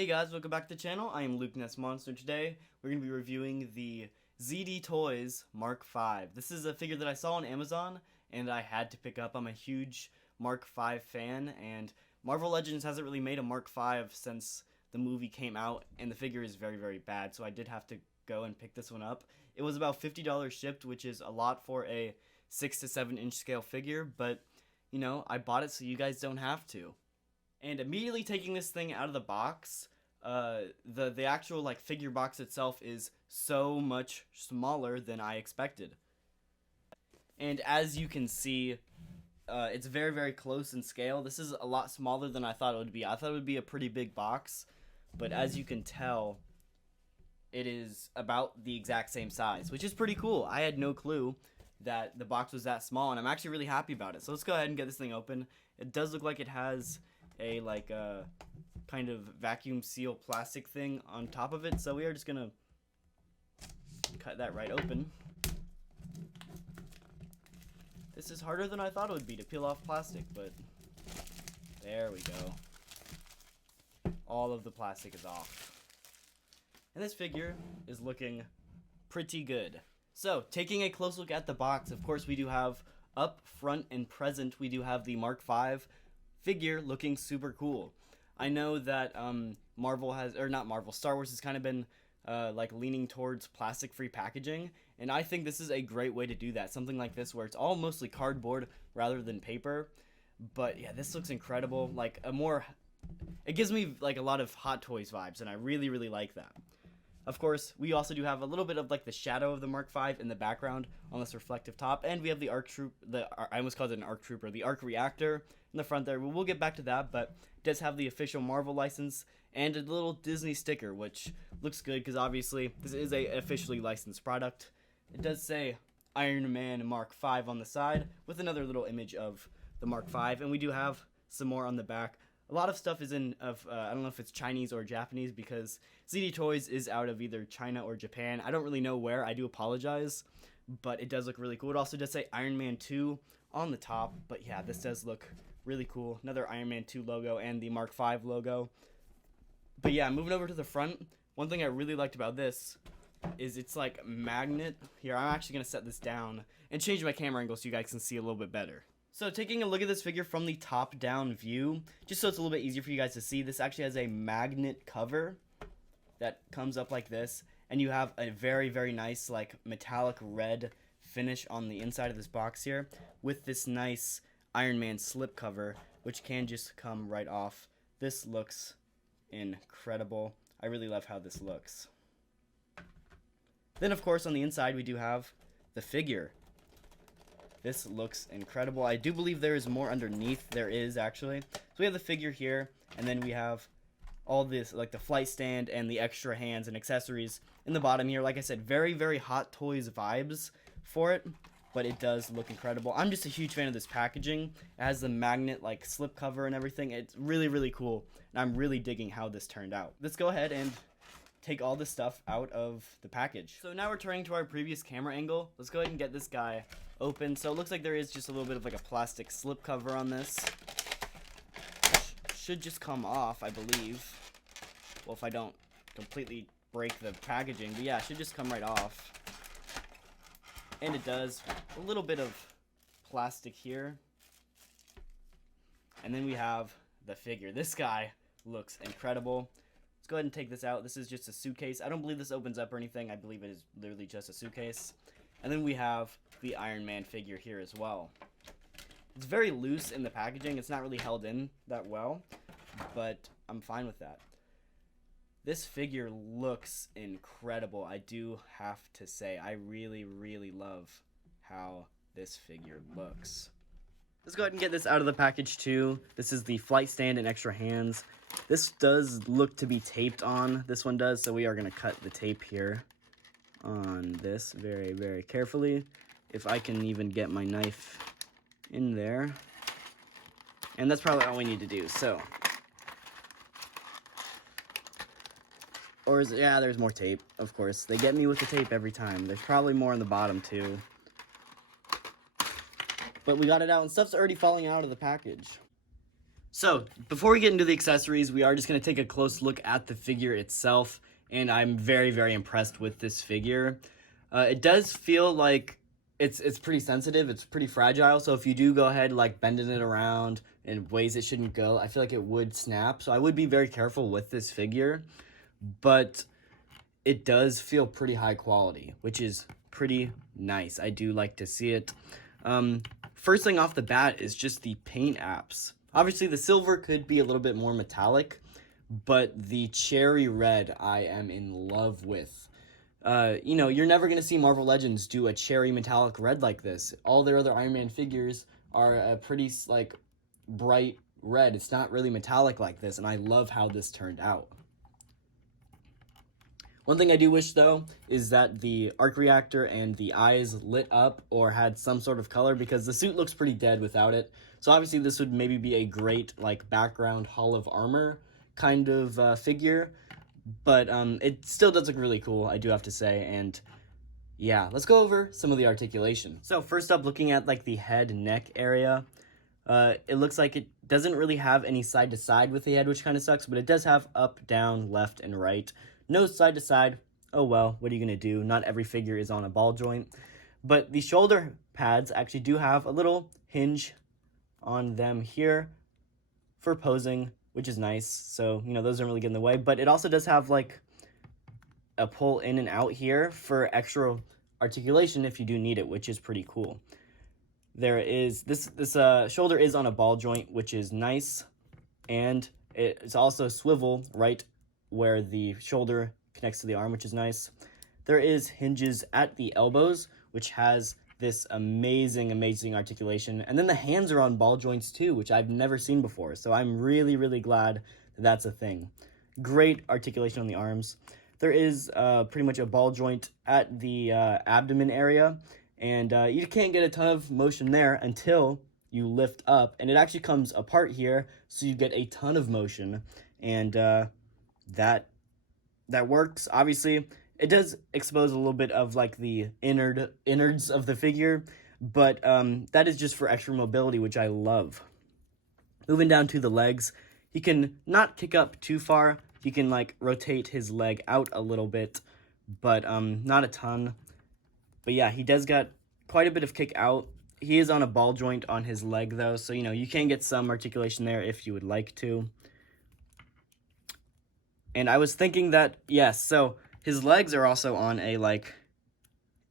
Hey guys, welcome back to the channel. I am Luke Ness Monster. Today we're going to be reviewing the ZD Toys Mark V. This is a figure that I saw on Amazon and I had to pick up. I'm a huge Mark V fan, and Marvel Legends hasn't really made a Mark V since the movie came out, and the figure is very, very bad, so I did have to go and pick this one up. It was about $50 shipped, which is a lot for a 6 to 7 inch scale figure, but you know, I bought it so you guys don't have to. And immediately taking this thing out of the box, the actual like figure box itself is so much smaller than I expected. And as you can see, it's very, very close in scale. This is a lot smaller than I thought it would be. I thought it would be a pretty big box, but as you can tell, it is about the exact same size, which is pretty cool. I had no clue that the box was that small, and I'm actually really happy about it. So let's go ahead and get this thing open. It does look like it has a kind of vacuum seal plastic thing on top of it, so we are just gonna cut that right open. This is harder than I thought it would be to peel off plastic, but there we go. All of the plastic is off. And this figure is looking pretty good. So, taking a close look at the box, of course we do have up front and present, we do have the Mark V figure looking super cool. I know that Star Wars has kind of been like leaning towards plastic-free packaging, and I think this is a great way to do that. Something like this where it's all mostly cardboard rather than paper. But yeah, this looks incredible. It gives me like a lot of Hot Toys vibes, and I really, really like that. Of course, we also do have a little bit of like the shadow of the Mark V in the background on this reflective top, and we have the I almost called it an ARC Trooper, the ARC Reactor in the front there. We'll get back to that, but it does have the official Marvel license and a little Disney sticker, which looks good because obviously this is a officially licensed product. It does say Iron Man Mark V on the side with another little image of the Mark V, and we do have some more on the back. A lot of stuff is I don't know if it's Chinese or Japanese because ZD Toys is out of either China or Japan. I don't really know where. I do apologize, but it does look really cool. It also does say Iron Man 2 on the top, but yeah, this does look really cool. Another Iron Man 2 logo and the Mark V logo. But yeah, moving over to the front, one thing I really liked about this is it's like magnet. Here, I'm actually going to set this down and change my camera angle so you guys can see a little bit better. So taking a look at this figure from the top-down view, just so it's a little bit easier for you guys to see, this actually has a magnet cover that comes up like this, and you have a very, very nice like metallic red finish on the inside of this box here with this nice Iron Man slip cover, which can just come right off. This looks incredible. I really love how this looks. Then, of course, on the inside, we do have the figure. This looks incredible. I do believe there is more underneath. There is, actually. So we have the figure here, and then we have all this, like the flight stand and the extra hands and accessories in the bottom here. Like I said, very, very Hot Toys vibes for it, but it does look incredible. I'm just a huge fan of this packaging. It has the magnet, like, slip cover and everything. It's really, really cool, and I'm really digging how this turned out. Let's go ahead and take all this stuff out of the package. So now returning to our previous camera angle, let's go ahead and get this guy open. So it looks like there is just a little bit of like a plastic slip cover on this. Should just come off, I believe. Well, if I don't completely break the packaging, but yeah, it should just come right off. And it does. A little bit of plastic here. And then we have the figure. This guy looks incredible. Let's go ahead and take this out. This is just a suitcase. I don't believe this opens up or anything. I believe it is literally just a suitcase. And then we have the Iron Man figure here as well. It's very loose in the packaging. It's not really held in that well, but I'm fine with that. This figure looks incredible. I do have to say, I really, really love how this figure looks. Let's go ahead and get this out of the package too. This is the flight stand and extra hands. This does look to be taped on. This one does, so we are going to cut the tape here on this very, very carefully. If I can even get my knife in there. And that's probably all we need to do, so. Or is it, yeah, there's more tape, of course. They get me with the tape every time. There's probably more on the bottom too. But we got it out, and stuff's already falling out of the package. So, before we get into the accessories, we are just going to take a close look at the figure itself, and I'm very, very impressed with this figure. It does feel like it's pretty sensitive, it's pretty fragile, so if you do go ahead like bending it around in ways it shouldn't go, I feel like it would snap, so I would be very careful with this figure, but it does feel pretty high quality, which is pretty nice. I do like to see it. First thing off the bat is just the paint apps. Obviously, the silver could be a little bit more metallic, but the cherry red I am in love with. You know, you're never going to see Marvel Legends do a cherry metallic red like this. All their other Iron Man figures are a pretty, like, bright red. It's not really metallic like this, and I love how this turned out. One thing I do wish, though, is that the arc reactor and the eyes lit up or had some sort of color, because the suit looks pretty dead without it. So obviously this would maybe be a great, like, background Hall of Armor kind of figure, but it still does look really cool, I do have to say, and yeah, let's go over some of the articulation. So first up, looking at, like, the head neck area, it looks like it doesn't really have any side to side with the head, which kind of sucks, but it does have up, down, left, and right. No side to side. Oh well, what are you going to do? Not every figure is on a ball joint. But the shoulder pads actually do have a little hinge on them here for posing, which is nice. So, you know, those don't really get in the way. But it also does have, like, a pull in and out here for extra articulation if you do need it, which is pretty cool. There is, this shoulder is on a ball joint, which is nice. And it's also swivel right where the shoulder connects to the arm, which is nice. There is hinges at the elbows, which has this amazing articulation. And then the hands are on ball joints too, which I've never seen before. So I'm really, really glad that that's a thing. Great articulation on the arms. There is pretty much a ball joint at the abdomen area. And you can't get a ton of motion there until you lift up. And it actually comes apart here, so you get a ton of motion. And that works. Obviously, it does expose a little bit of, like, the innards of the figure, but that is just for extra mobility, which I love. Moving down to the legs, he can not kick up too far. He can, like, rotate his leg out a little bit, but not a ton. But yeah, he does got quite a bit of kick out. He is on a ball joint on his leg, though, so, you know, you can get some articulation there if you would like to. And I was thinking that, yes, so his legs are also on a, like,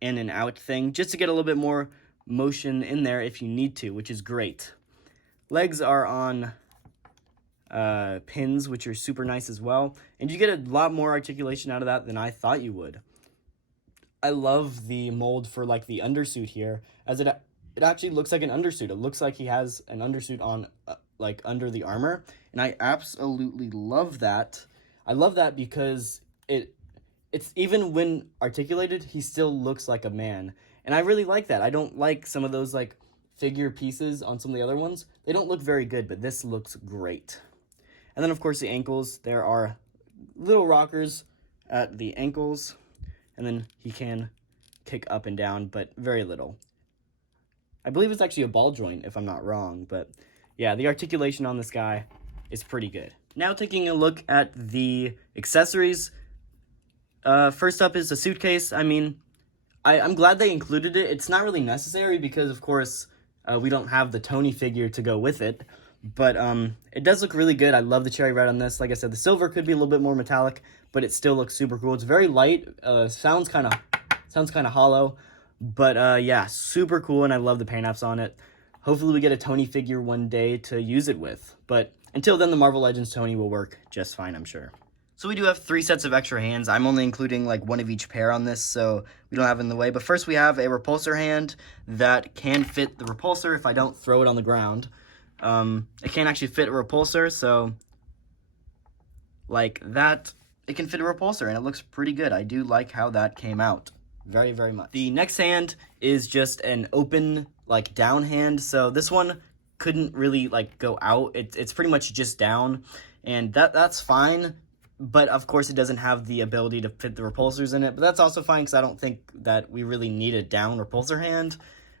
in and out thing, just to get a little bit more motion in there if you need to, which is great. Legs are on pins, which are super nice as well, and you get a lot more articulation out of that than I thought you would. I love the mold for, like, the undersuit here, as it actually looks like an undersuit. It looks like he has an undersuit on, like, under the armor, and I absolutely love that. I love that because it's even when articulated, he still looks like a man. And I really like that. I don't like some of those, like, figure pieces on some of the other ones. They don't look very good, but this looks great. And then, of course, the ankles. There are little rockers at the ankles. And then he can kick up and down, but very little. I believe it's actually a ball joint, if I'm not wrong. But, yeah, the articulation on this guy is pretty good. Now taking a look at the accessories. First up is a suitcase. I mean, I'm glad they included it. It's not really necessary because, of course, we don't have the Tony figure to go with it. But it does look really good. I love the cherry red on this. Like I said, the silver could be a little bit more metallic, but it still looks super cool. It's very light. Sounds kind of hollow. But yeah, super cool, and I love the paint apps on it. Hopefully we get a Tony figure one day to use it with. But until then, the Marvel Legends Tony will work just fine, I'm sure. So we do have 3 sets of extra hands. I'm only including, like, one of each pair on this, so we don't have it in the way. But first we have a repulsor hand that can fit the repulsor if I don't throw it on the ground. It can't actually fit a repulsor, so like that, it can fit a repulsor, and it looks pretty good. I do like how that came out very, very much. The next hand is just an open, like, down hand, so this one couldn't really, like, go out. It's pretty much just down, and that's fine, but of course it doesn't have the ability to fit the repulsors in it, but that's also fine because I don't think that we really need a down repulsor hand.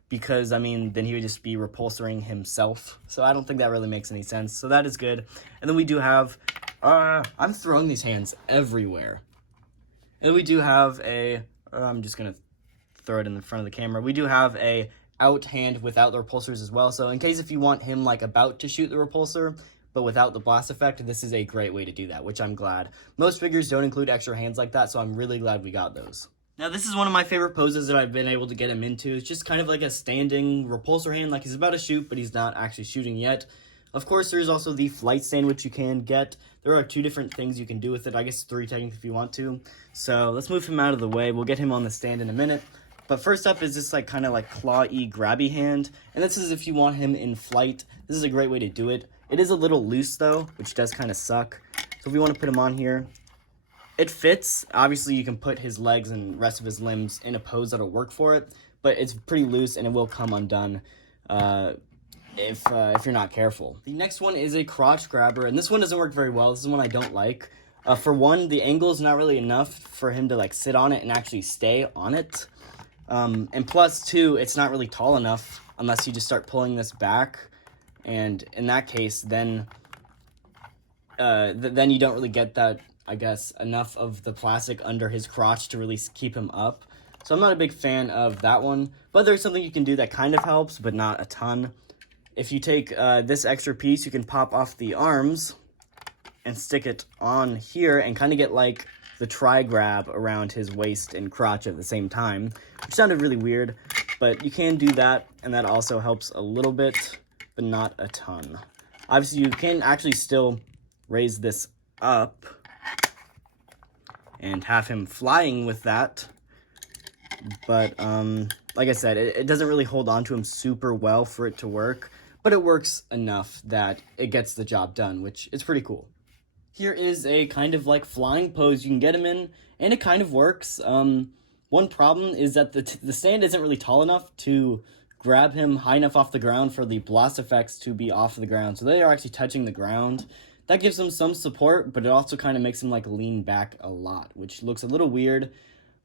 because, I mean, then he would just be repulsoring himself. So I don't think that really makes any sense. So that is good. And then we do have, I'm throwing these hands everywhere. And then we do have I'm just going to throw it in the front of the camera. We do have a out hand without the repulsors as well. So in case if you want him like about to shoot the repulsor, but without the blast effect, this is a great way to do that, which I'm glad. Most figures don't include extra hands like that, so I'm really glad we got those. Now, this is one of my favorite poses that I've been able to get him into. It's just kind of like a standing repulsor hand, like he's about to shoot, but he's not actually shooting yet. Of course, there's also the flight stand, which you can get. There are 2 different things you can do with it. I guess 3 technically if you want to. So let's move him out of the way. We'll get him on the stand in a minute. But first up is this like kind of like claw-y, grabby hand. And this is if you want him in flight. This is a great way to do it. It is a little loose though, which does kind of suck. So if we want to put him on here, it fits. Obviously, you can put his legs and rest of his limbs in a pose that'll work for it, but it's pretty loose and it will come undone if you're not careful. The next one is a crotch grabber, and this one doesn't work very well. This is one I don't like. For one, the angle is not really enough for him to like sit on it and actually stay on it. And plus, 2, it's not really tall enough unless you just start pulling this back, and in that case, then you don't really get that, I guess, enough of the plastic under his crotch to really keep him up. So I'm not a big fan of that one, but there's something you can do that kind of helps, but not a ton. If you take this extra piece, you can pop off the arms and stick it on here and kind of get like the tri-grab around his waist and crotch at the same time, which sounded really weird, but you can do that, and that also helps a little bit, but not a ton. Obviously, you can actually still raise this up and have him flying with that, but like I said, it doesn't really hold on to him super well for it to work, but it works enough that it gets the job done, which is pretty cool. Here is a kind of like flying pose you can get him in, and it kind of works. One problem is that the stand isn't really tall enough to grab him high enough off the ground for the blast effects to be off the ground, so they are actually touching the ground. That gives him some support, but it also kind of makes him like lean back a lot, which looks a little weird,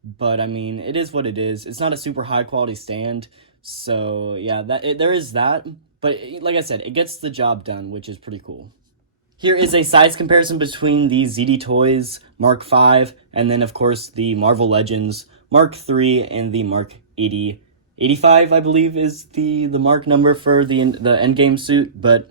but I mean, it is what it is. It's not a super high quality stand, so yeah, there is that, but like I said, it gets the job done, which is pretty cool. Here is a size comparison between the ZD Toys Mark V and then, of course, the Marvel Legends Mark III and the Mark 85, I believe, is the mark number for the Endgame suit. But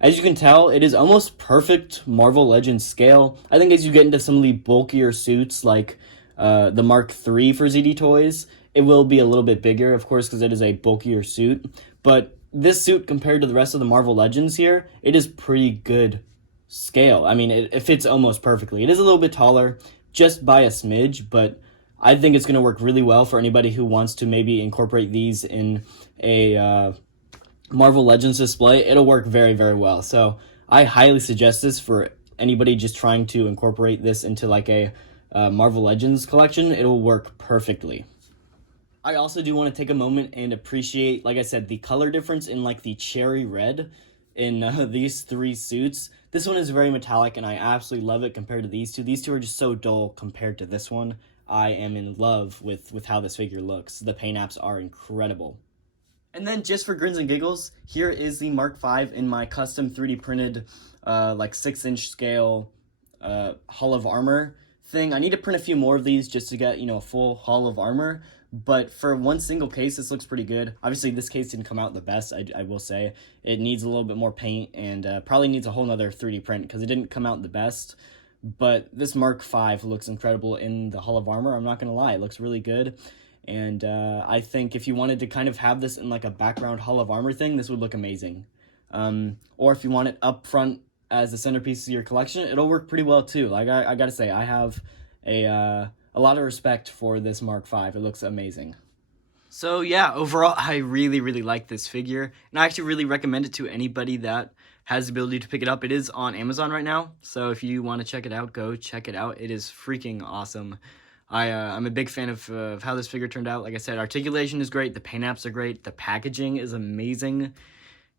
as you can tell, it is almost perfect Marvel Legends scale. I think as you get into some of the bulkier suits, like the Mark III for ZD Toys, it will be a little bit bigger, of course, because it is a bulkier suit. But this suit, compared to the rest of the Marvel Legends here, it is pretty good scale. I mean, it fits almost perfectly. It is a little bit taller, just by a smidge, but I think it's going to work really well for anybody who wants to maybe incorporate these in a Marvel Legends display. It'll work very, very well. So I highly suggest this for anybody just trying to incorporate this into like a Marvel Legends collection. It'll work perfectly. I also do want to take a moment and appreciate, like I said, the color difference in like the cherry red in these 3 suits. This one is very metallic, and I absolutely love it compared to these 2. These 2 are just so dull compared to this one. I am in love with how this figure looks. The paint apps are incredible. And then just for grins and giggles, here is the Mark V in my custom 3D printed like 6-inch scale Hall of Armor thing. I need to print a few more of these just to get, a full Hall of Armor. But for one single case, this looks pretty good. Obviously, this case didn't come out the best, I will say. It needs a little bit more paint and probably needs a whole nother 3D print because it didn't come out the best. But this Mark V looks incredible in the Hall of Armor. I'm not going to lie. It looks really good. And I think if you wanted to kind of have this in like a background Hall of Armor thing, this would look amazing. Or if you want it up front as the centerpiece of your collection, it'll work pretty well too. Like I got to say, I have a lot of respect for this Mark V. It looks amazing. So yeah, overall, I really, really like this figure, and I actually really recommend it to anybody that has the ability to pick it up. It is on Amazon right now, so if you want to check it out, go check it out. It is freaking awesome. I'm a big fan of how this figure turned out. Like I said, articulation is great, the paint apps are great, the packaging is amazing,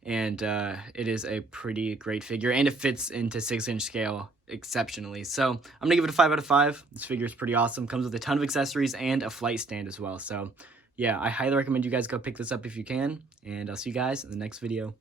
and it is a pretty great figure, and it fits into 6-inch scale exceptionally. So I'm gonna give it a 5 out of 5. This figure is pretty awesome. Comes with a ton of accessories and a flight stand as well. So yeah, I highly recommend you guys go pick this up if you can, and I'll see you guys in the next video.